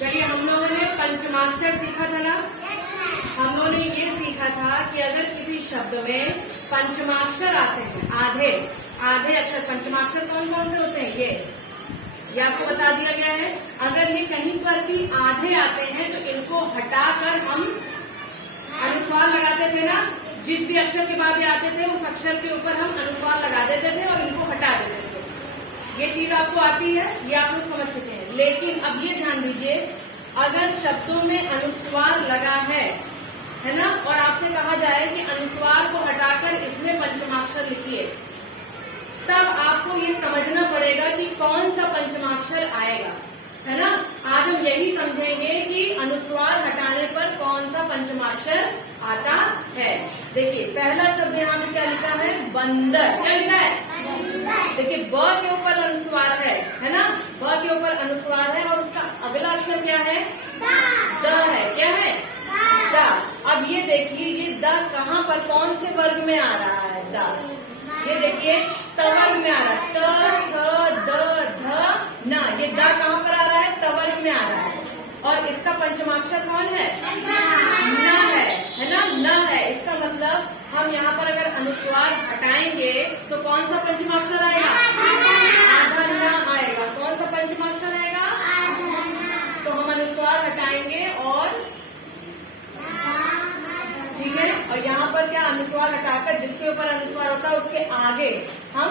चलिए हम लोगों ने पंचमाक्षर सीखा था ना। हम लोगों ने ये सीखा था कि अगर किसी शब्द में पंचमाक्षर आते हैं, आधे आधे अक्षर, पंचमाक्षर कौन कौन से होते हैं ये आपको बता दिया गया है। अगर ये कहीं पर भी आधे आते हैं तो इनको हटाकर हम अनुस्वार लगाते थे ना। जिस भी अक्षर के बाद ये आते थे उस अक्षर के ऊपर हम अनुस्वार लगा देते थे और इनको हटा देते थे। ये चीज आपको आती है, ये आप लोग समझ चुके हैं। लेकिन अब ये ध्यान दीजिए, अगर शब्दों में अनुस्वार लगा है ना, और आपसे कहा जाए कि अनुस्वार को हटाकर इसमें पंचमाक्षर लिखिए, तब आपको ये समझना पड़ेगा कि कौन सा पंचमाक्षर आएगा, है ना। आज हम यही समझेंगे कि अनुस्वार हटाने पर कौन सा पंचमाक्षर आता है। देखिए पहला शब्द यहाँ पे क्या लिखा है, बंदर। क्या लिखा है? देखिए ब के ऊपर अनुस्वार है ना, ब के ऊपर अनुस्वार है और उसका अगला अक्षर क्या है, द है। क्या है? द। अब ये देखिए ये द कहाँ पर, कौन से वर्ग में आ रहा है द? ये देखिए तवर्ग में आ रहा है। त, थ, द, ध, न। ये द कहाँ पर आ रहा है, तवर्ग में आ रहा है। और इसका पंचमाक्षर कौन है, न है ना, न है। इसका मतलब हम यहाँ पर अगर अनुस्वार हटाएंगे तो कौन सा पंचमाक्षर आएगा, आधा न आएगा। कौन सा पंचमाक्षर आएगा, तो हम अनुस्वार हटाएंगे और ठीक है। और यहाँ पर क्या, अनुस्वार हटाकर जिसके ऊपर अनुस्वार होता है उसके आगे हम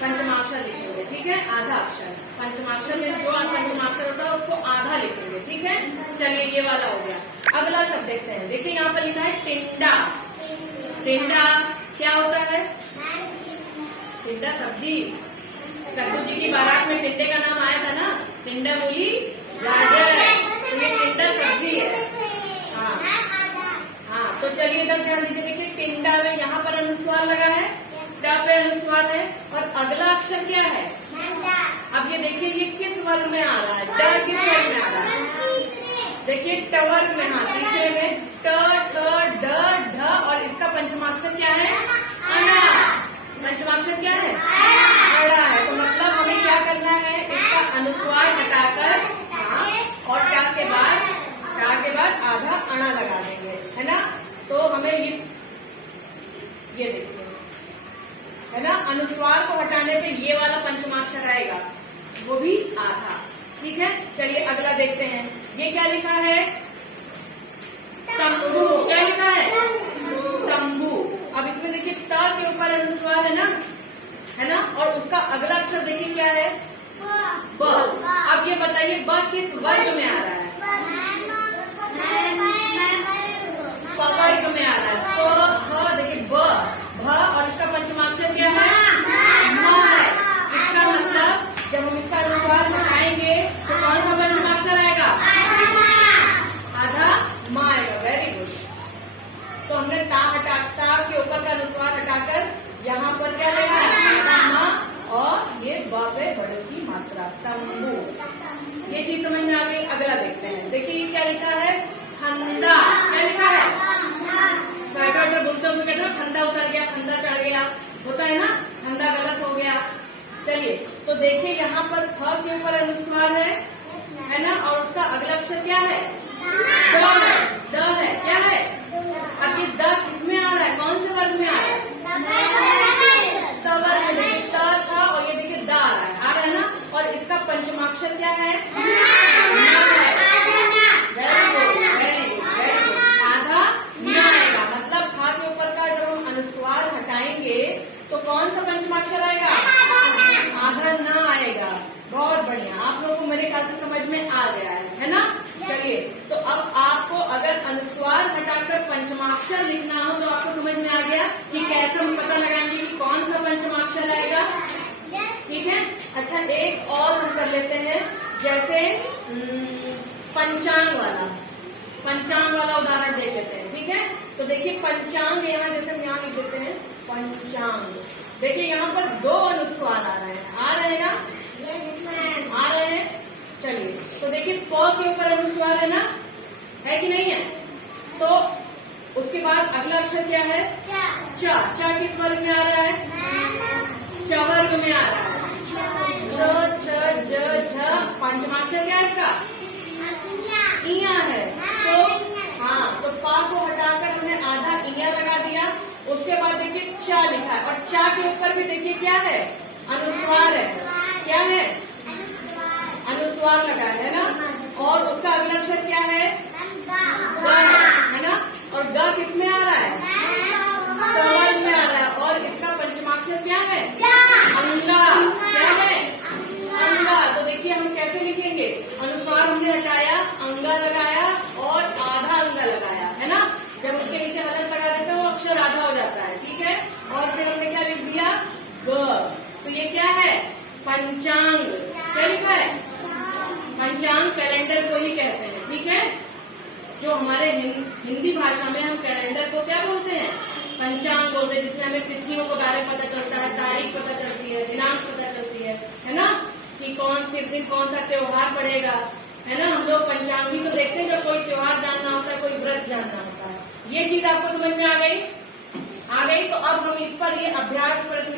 पंचमाक्षर लिखेंगे। ठीक है, आधा अक्षर। पंचमाक्षर में जो पंचमाक्षर होता है उसको आधा लिखेंगे। ठीक है, चलिए ये वाला हो गया। अगला शब्द देखते हैं। देखिए यहाँ पर लिखा है टिंडा। टिंडा क्या होता है, टिंडा सब्जी। कद्दू जी की बारात में टिंडे का नाम आया था ना, टिंडा मूली गाजर, तो ये टिंडा सब्जी है। हाँ तो चलिए इधर ध्यान दीजिए। देखिए टिंडा में यहाँ पर अनुस्वार लगा है, ट पे अनुस्वार है और अगला अक्षर क्या है, अब ये देखिए ये किस वर्ग में आ रहा है, ड किस वर्ग में आ रहा है, देखिए ट वर्ग में। हाँ तीसरे में ट, ठ, ड, ढ और इसका पंचमाक्षर क्या है, अड़ा। पंचमाक्षर क्या है, अड़ा है। तो मतलब हमें क्या करना है, इसका अनुस्वार हटाकर और टा के बाद आधा अड़ा लगा देंगे, है ना। तो हमें ये देखिए, है ना, अनुस्वार को हटाने पे ये वाला पंचमाक्षर आएगा, वो भी आधा। ठीक है, चलिए अगला देखते हैं। ये क्या लिखा है, तंबू। क्या लिखा है, तंबू। अब इसमें देखिए त के ऊपर अनुस्वार है ना, और उसका अगला अक्षर देखिए क्या है, ब। अब ये बताइए ब किस वर्ग में आ रहा है, वर्ग में आ रहा है। तो देखिए ब, भ और इसका पंचमाक्षर क्या है, म है। इसका मतलब जब हम इसका अनुस्वार हटाएंगे तो कौन सा पंचमाक्षर आएगा, आधा म आएगा। Very good. तो हमने ता के ऊपर का अनुस्वार हटाकर यहाँ पर क्या लगाया, आधा म और ये ब पे बड़े की मात्रा, तंबू। ये चीज समझ में आ गई। अगला देखते हैं। देखिए ये क्या लिखा है, फंदा। क्या लिखा है, स्वेटर बोलते हुए कहते हैं फंदा उतर गया, फंदा चढ़ गया, होता है ना, फंदा गलत हो गया। चलिए तो देखिए यहाँ पर फ के ऊपर अनुस्वार है ना, और उसका अगला अक्षर क्या है, द है। द है, क्या है। अब ये द किसमें आ रहा है, कौन से वर्ग में आ रहा है, त वर्ग में। त था और ये देखिए द आ रहा है ना, और इसका पंचमाक्षर क्या है, तो कौन सा पंचमाक्षर आएगा, आधा न आएगा। बहुत बढ़िया, आप लोगों को मेरे ख्याल से समझ में आ गया है ना। चलिए तो अब आपको अगर अनुस्वार हटाकर पंचमाक्षर लिखना हो तो आपको समझ में आ गया कि कैसे हम पता लगाएंगे कि कौन सा पंचमाक्षर आएगा। ठीक है, अच्छा एक और हम कर लेते हैं, जैसे पंचांग वाला उदाहरण देख लेते हैं। ठीक है, तो देखिए पंचांग यहाँ जैसे हम यहाँ लिख देते हैं पंचांग। देखिए यहाँ पर दो अनुस्वार आ रहे हैं ना, आ रहे हैं। चलिए तो देखिए प के ऊपर अनुस्वार है ना, है कि नहीं है। तो उसके बाद अगला अक्षर क्या है, च किस वर्ग में आ रहा है, च वर्ग में आ रहा है। छ, छ, ज, झ, पंचमाक्षर क्या है इसका, इया है। तो हाँ, तो पा को हटाकर हमने आधा इया लगा दिया। उसके बाद देखिए चा लिखा है, और चा के ऊपर भी देखिए क्या है, अनुस्वार है। क्या है, अनुस्वार लगा है ना। और उसका अगला अक्षर क्या है, ग है ना। और ग किसमें आ रहा है, कमल में आ रहा है। और इसका पंचमाक्षर क्या है, अंगा। क्या है, अंगा। तो देखिए हम कैसे लिखेंगे, अनुस्वार हमने हटाया, अंगा लगाया और आधा अंगा लगाया, है ना। जब उसके नीचे हलक लगा देते हैं वो अक्षर आधा हो जाता है, ठीक है। और फिर हमने क्या लिख दिया, ग। तो ये क्या है, पंचांग। क्या लिखा है, पंचांग कैलेंडर को ही कहते हैं, ठीक है। जो हमारे हिंदी भाषा में हम कैलेंडर को क्या बोलते हैं, पंचांग बोलते हैं, जिसमें हमें तिथियों के बारे में पता चलता है, तारीख पता चलती है, दिनांक पता चलती है ना, कि किस दिन कौन सा त्योहार पड़ेगा, है ना। हम लोग पंचांग भी तो देखते हैं जब कोई त्योहार जानना होता है, कोई व्रत जानना होता है। ये चीज आपको समझ में आ गई। तो अब हम इस पर ये अभ्यास प्रश्न